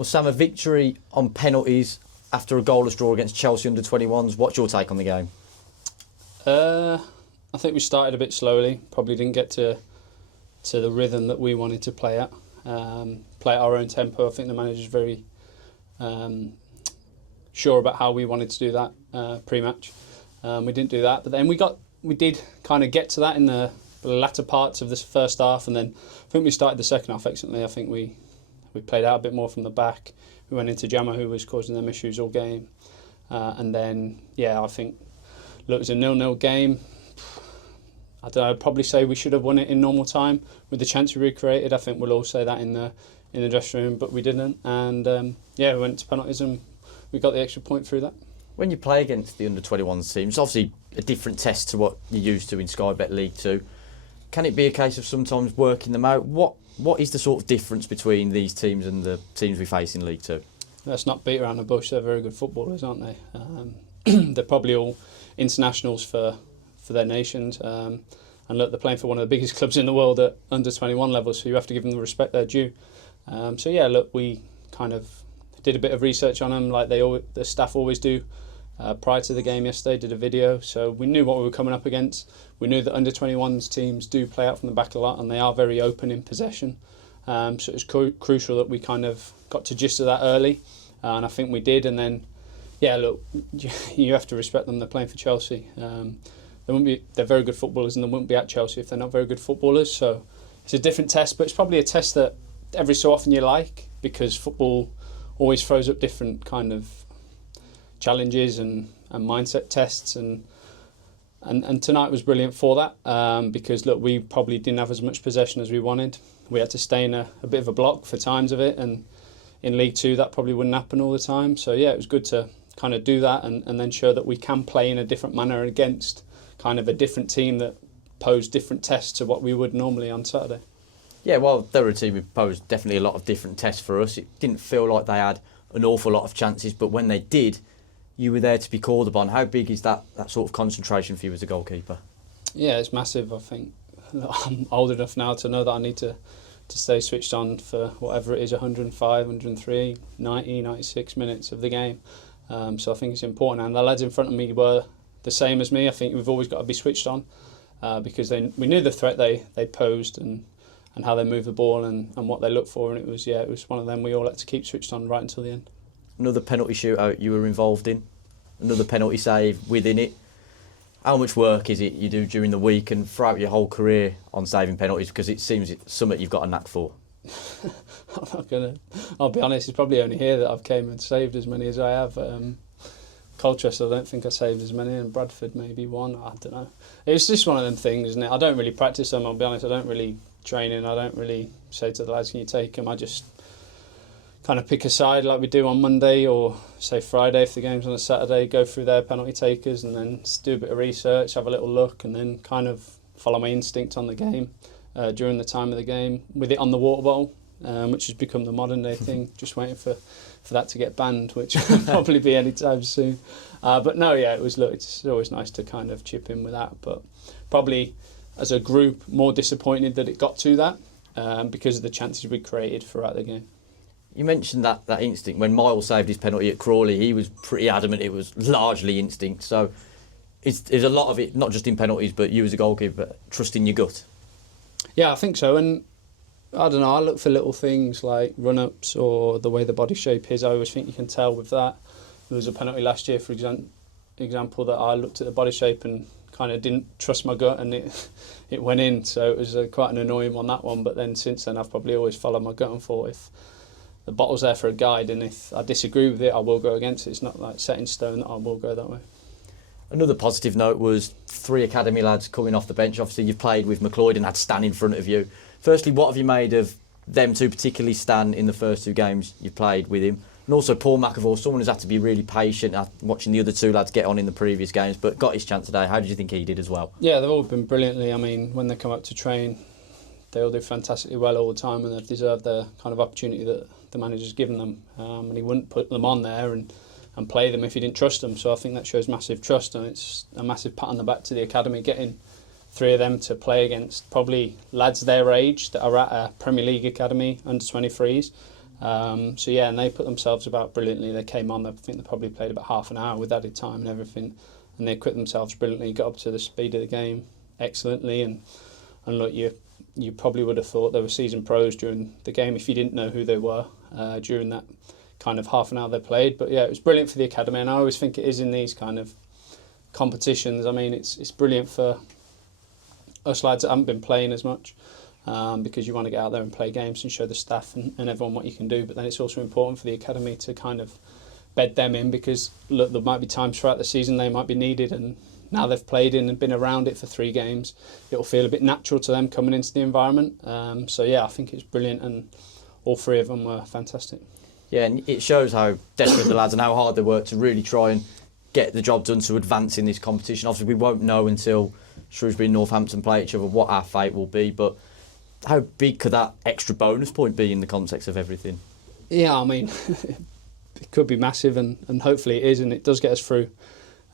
Well, Sam, a victory on penalties after a goalless draw against Chelsea under-21s. What's your take on the game? I think we started a bit slowly. Probably didn't get to the rhythm that we wanted to play at. Play at our own tempo. I think the manager's very sure about how we wanted to do that pre-match. We didn't do that, but then we did kind of get to that in the latter parts of this first half, and then I think we started the second half excellently. I think we played out a bit more from the back. We went into Jammer, who was causing them issues all game, and then I think it was a 0-0 game. I don't know. I'd probably say we should have won it in normal time with the chance we recreated. I think we'll all say that in the dressing room, but we didn't. And we went to penalties and we got the extra point through that. When you play against the under-21s team, it's obviously a different test to what you're used to in Sky Bet League 2. Can it be a case of sometimes working them out? What is the sort of difference between these teams and the teams we face in League 2? Let's not beat around the bush. They're very good footballers, aren't they? They're probably all internationals for their nations. And look, they're playing for one of the biggest clubs in the world at under-21 levels, so you have to give them the respect they're due. We kind of did a bit of research on them, like the staff always do. Prior to the game yesterday, did a video, so we knew what we were coming up against. We knew that under-21s teams do play out from the back a lot, and they are very open in possession. So it was crucial that we kind of got to gist of that early, and I think we did. And then, you have to respect them. They're playing for Chelsea. They're very good footballers, and they wouldn't be at Chelsea if they're not very good footballers. So it's a different test, but it's probably a test that every so often you like, because football always throws up different kind of challenges and mindset tests, and tonight was brilliant for that, because look, we probably didn't have as much possession as we wanted. We had to stay in a bit of a block for times of it, and in League 2 that probably wouldn't happen all the time. So it was good to kind of do that and then show that we can play in a different manner against kind of a different team that posed different tests to what we would normally on Saturday. Yeah, well, they were a team who posed definitely a lot of different tests for us. It didn't feel like they had an awful lot of chances, but when they did, you were there to be called upon. How big is that sort of concentration for you as a goalkeeper? Yeah, it's massive. I think I'm old enough now to know that I need to stay switched on for whatever it is, 105, 103, 90, 96 minutes of the game. So I think it's important. And the lads in front of me were the same as me. I think we've always got to be switched on because we knew the threat they posed and how they move the ball and what they look for. And it was one of them we all had to keep switched on right until the end. Another penalty shootout you were involved in, another penalty save within it. How much work is it you do during the week and throughout your whole career on saving penalties? Because it seems it's something you've got a knack for. I'll be honest, it's probably only here that I've came and saved as many as I have. Colchester, I don't think I saved as many, and Bradford maybe one. I don't know. It's just one of them things, isn't it? I don't really practice them, I'll be honest. I don't really train in. I don't really say to the lads, can you take them? I just kind of pick a side like we do on Monday or say Friday if the game's on a Saturday, go through their penalty takers and then do a bit of research, have a little look, and then kind of follow my instinct on the game during the time of the game with it on the water bottle, which has become the modern day thing, just waiting for that to get banned, which will probably be any time soon. But no, it's always nice to kind of chip in with that, but probably as a group more disappointed that it got to that because of the chances we created throughout the game. You mentioned that instinct. When Miles saved his penalty at Crawley, he was pretty adamant it was largely instinct. So is a lot of it, not just in penalties, but you as a goalkeeper, trusting your gut? Yeah, I think so. And I don't know, I look for little things like run-ups or the way the body shape is. I always think you can tell with that. There was a penalty last year, for example, that I looked at the body shape and kind of didn't trust my gut, and it went in. So it was quite an annoying one, that one. But then since then, I've probably always followed my gut and thought if the bottle's there for a guide, and if I disagree with it, I will go against it. It's not like set in stone that I will go that way. Another positive note was 3 academy lads coming off the bench. Obviously, you've played with McLeod and had Stan in front of you. Firstly, what have you made of them two, particularly Stan, in the first 2 games you played with him? And also Paul McAvoy, someone who's had to be really patient watching the other 2 lads get on in the previous games, but got his chance today. How did you think he did as well? Yeah, they've all been brilliantly. I mean, when they come up to train, they all do fantastically well all the time, and they've deserved the kind of opportunity that the manager's given them. And he wouldn't put them on there and play them if he didn't trust them. So I think that shows massive trust, and it's a massive pat on the back to the academy, getting 3 of them to play against probably lads their age that are at a Premier League academy, under 23s. So yeah, and they put themselves about brilliantly. They came on, I think they probably played about half an hour with added time and everything, and they equipped themselves brilliantly, got up to the speed of the game excellently, and look, you probably would have thought they were seasoned pros during the game if you didn't know who they were during that kind of half an hour they played. But yeah, it was brilliant for the academy, and I always think it is in these kind of competitions. I mean, it's brilliant for us lads that haven't been playing as much, because you want to get out there and play games and show the staff and everyone what you can do. But then it's also important for the academy to kind of bed them in, because look, there might be times throughout the season they might be needed, and now they've played in and been around it for 3 games, it'll feel a bit natural to them coming into the environment. So yeah, I think it's brilliant, and all 3 of them were fantastic. Yeah, and it shows how desperate the lads and how hard they work to really try and get the job done to advance in this competition. Obviously, we won't know until Shrewsbury and Northampton play each other what our fate will be, but how big could that extra bonus point be in the context of everything? Yeah, I mean, it could be massive, and hopefully it is, and it does get us through.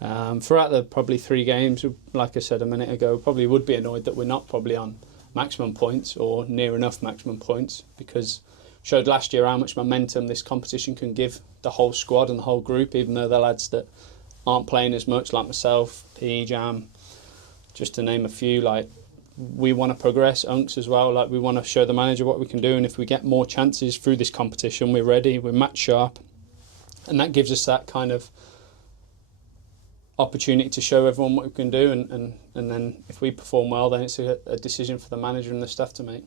Throughout the probably 3 games, like I said a minute ago, probably would be annoyed that we're not probably on maximum points or near enough maximum points, because showed last year how much momentum this competition can give the whole squad and the whole group, even though the lads that aren't playing as much, like myself, PE Jam, just to name a few, like, we want to progress, Unks as well, like we want to show the manager what we can do, and if we get more chances through this competition, we're ready, we're match sharp, and that gives us that kind of opportunity to show everyone what we can do, and then if we perform well, then it's a decision for the manager and the staff to make.